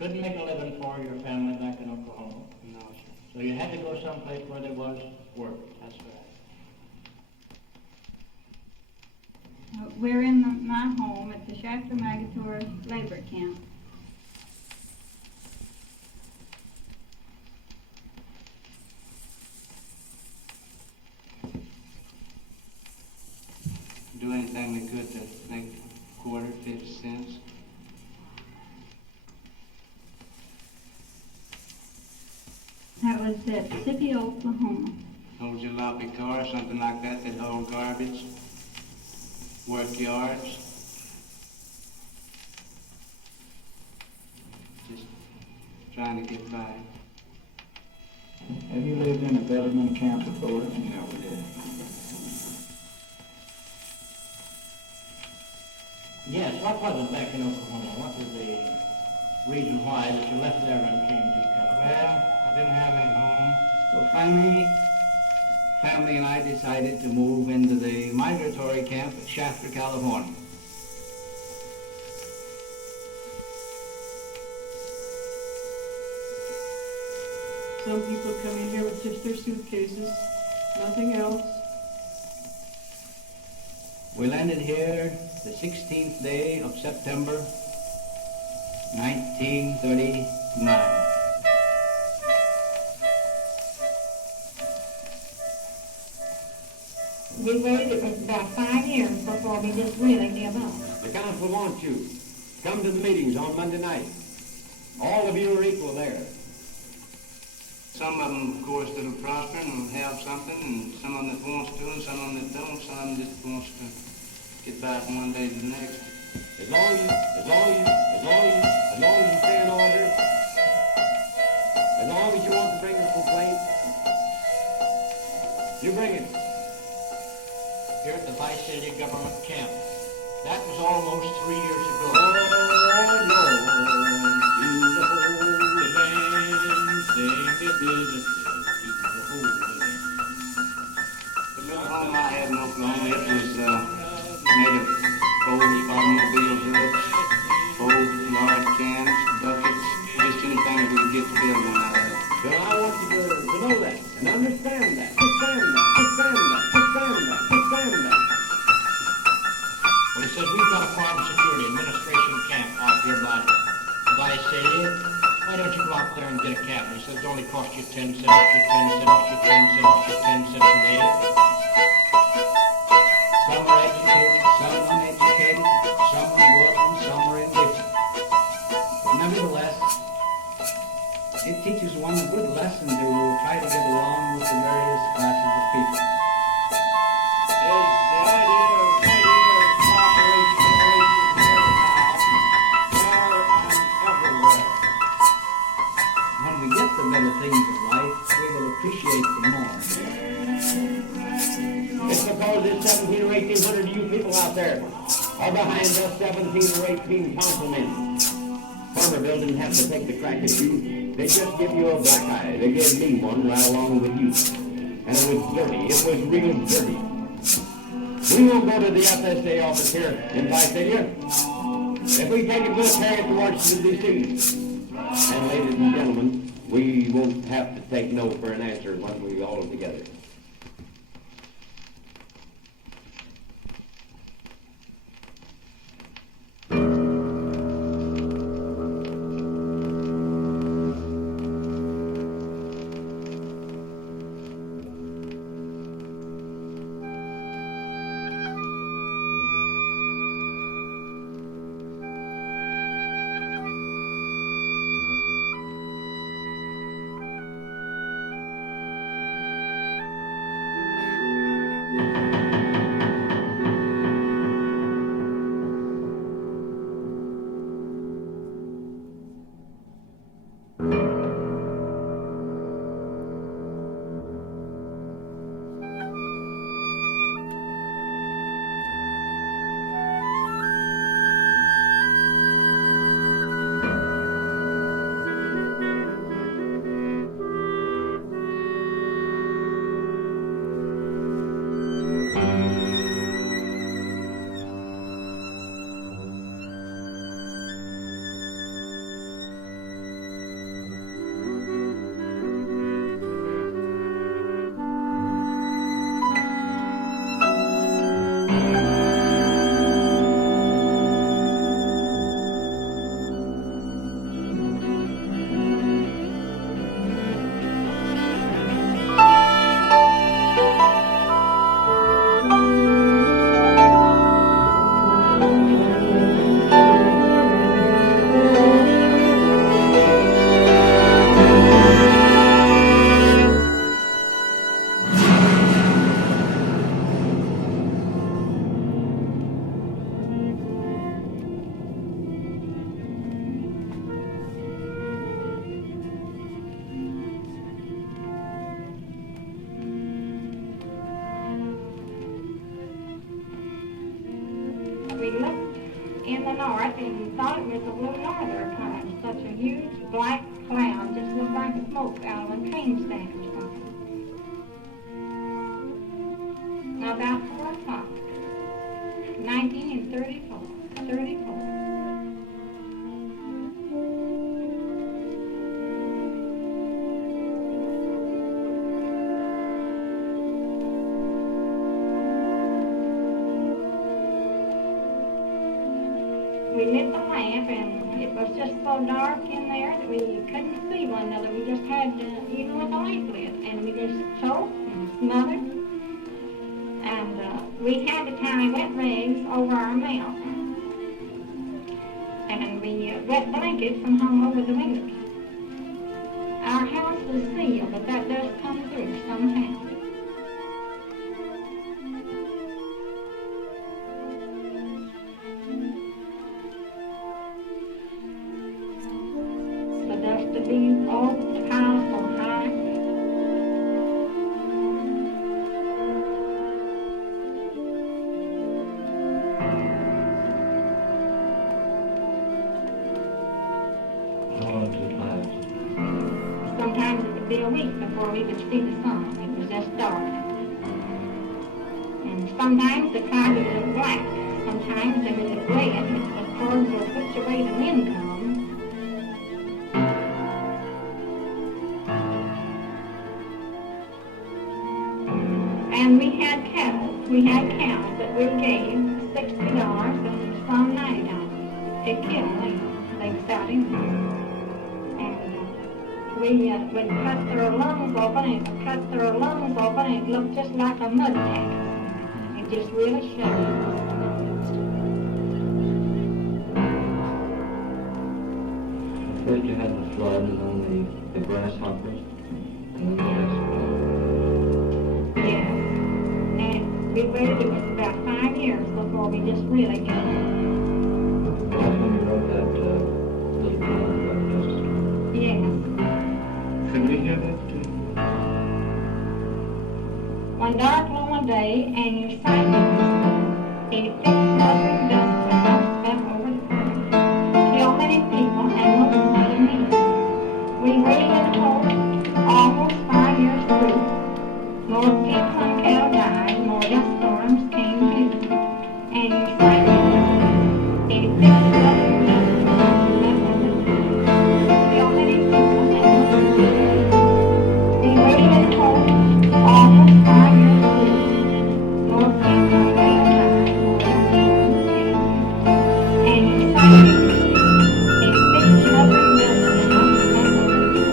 couldn't make a living for your family back in Oklahoma. No, sir. So you had to go someplace where there was work. That's right. We're in my home at the Shafter Migratory Labor Camp. Do anything we could to make a quarter, 50 cents. That was at City, Oklahoma. Old jalopy car, something like that, that hold garbage, work yards. Just trying to get by. Have you lived in a development camp before? No, we did. Yes, what was it back in Oklahoma? What was the reason why that you left there and came to California? Well, I didn't have any home. So finally, family and I decided to move into the migratory camp at Shafter, California. Some people come in here with just their suitcases, nothing else. We landed here the 16th day of September, 1939. We waited about 5 years before we just really gave up. The council wants you. Come to the meetings on Monday night. All of you are equal there. Some of them, of course, that'll prosper and will have something, and some of them that wants to, and some of them that don't. Some of them just wants to get by from one day to the next. As long as you stay in order, as long as you want to bring a complaint, you bring it. Here at the Vice City Government Camp. That was almost 3 years ago. The little home I had in Oklahoma, it was made of old automobile hoods, old lard cans, buckets, just anything that we could get the building out of. But I want you to know that and understand that. Understand that. Well, he says, we've got a farm security administration camp out here by Vice City. Why don't you go out there and get a cabin? He says, it only costs you 10 cents, 10 cents, 10 cents, 10 cents a day. Some are educated, some uneducated, some are good, and some are indifferent. But nevertheless, it teaches one a good lesson to try to get along with the various classes of people. When we get the better things of life, we will appreciate them more. It's because there's 17 or 1800 of you people out there are behind us 17 or 18 councilmen. Farmerville didn't have to take the crack at you. They just give you a black eye. They gave me one right along with you. And it was dirty. It was real dirty. We won't go to the FSA office here in Visalia. If we take it, we'll carry it to Washington, D.C. And ladies and gentlemen, we won't have to take no for an answer when we all are together. north and thought it was a blue norther coming. Such a huge black cloud, just looked like smoke out of a train stand or something. About 4 o'clock, 1934. We lit the lamp, and it was just so dark in there that we couldn't see one another. We just had to, even with the light lit, and we just choked and smothered. And we had to tie wet rags over our mouth. And we wet blankets and hung over the windows. Our house was sealed, but that does come through sometimes. The dust of these old powerful high. Sometimes it would be a week before we would see the sun. It was just dark. And sometimes the clouds would look black. Sometimes they would look red. As far as which way the wind comes. And we had cattle. We had cows that we gave $60 and some $90 to kill them. They was out in there. We would cut their lungs open, and it looked just like a mud tax. It just really showed. First you had the flood, and then the grasshoppers, and then the rest. Yes. And we waited, it was about 5 years before we just really got it. That's when you wrote that little poem about justice. Yes. Could we hear that too? One dark, lonely day, and your sight was a thick, smothering dust cloud swept over the earth. Killed many people and wounded many men. We waited and hoped almost 5 years through. More people and cattle died, more death storms came too. And your sight was a thick, smothering dust cloud swept over the earth. Killed many people and wounded many men. We waited and hoped almost 5 years through. More people and cattle died, more death storms came too. And your sight was a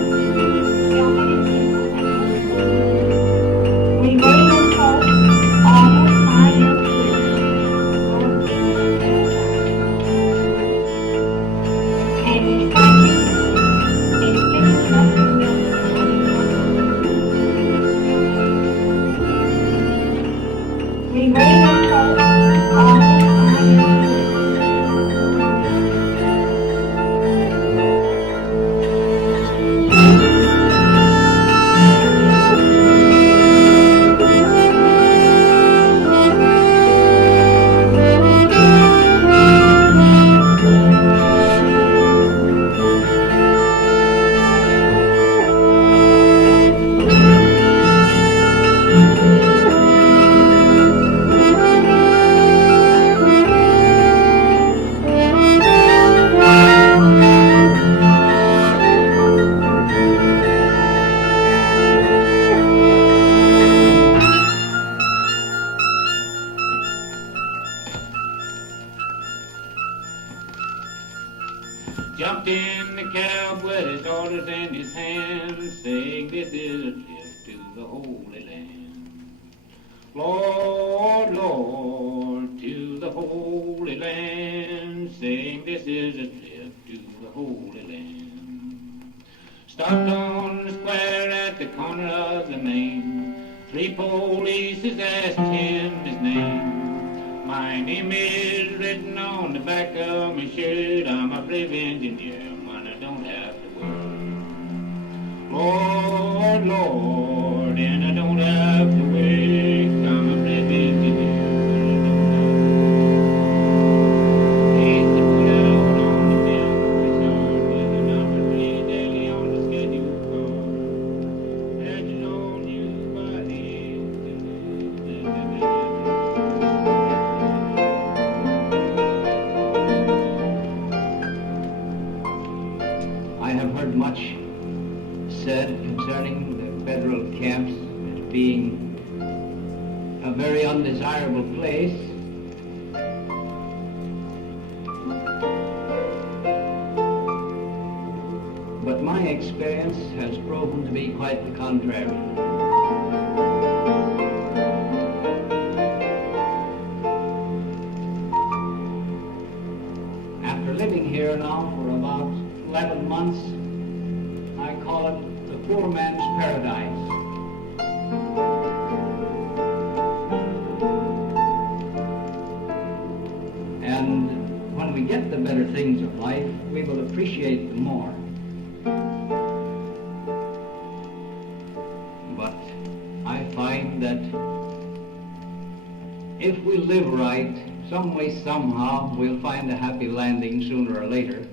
thick, smothering dust cloud swept over the earth. Killed many people and wounded many men. We waited and hoped almost 5 years through. More people and cattle died, and your sight was a thick, smothering dust cloud swept over the earth. We waited and hoped almost 5 years through. Jumped in the cab with his orders in his hand, saying this is a trip to the Holy Land. Lord, Lord, to the Holy Land, saying this is a trip to the Holy Land. Stopped on the square at the corner of the main. 3 police asked him his name. My name is written on the back of my shirt. I'm a brave engineer, man, I don't have to work. Lord, Lord, and I don't have to work. I'm a brave engineer, man, I don't have to work. He's the I have heard much said concerning the federal camps as being a very undesirable place. But my experience has proven to be quite the contrary. After living here now for about 11 months, I call it the poor man's paradise. And when we get the better things of life, we will appreciate them more. But I find that if we live right, some way, somehow, we'll find a happy landing sooner or later.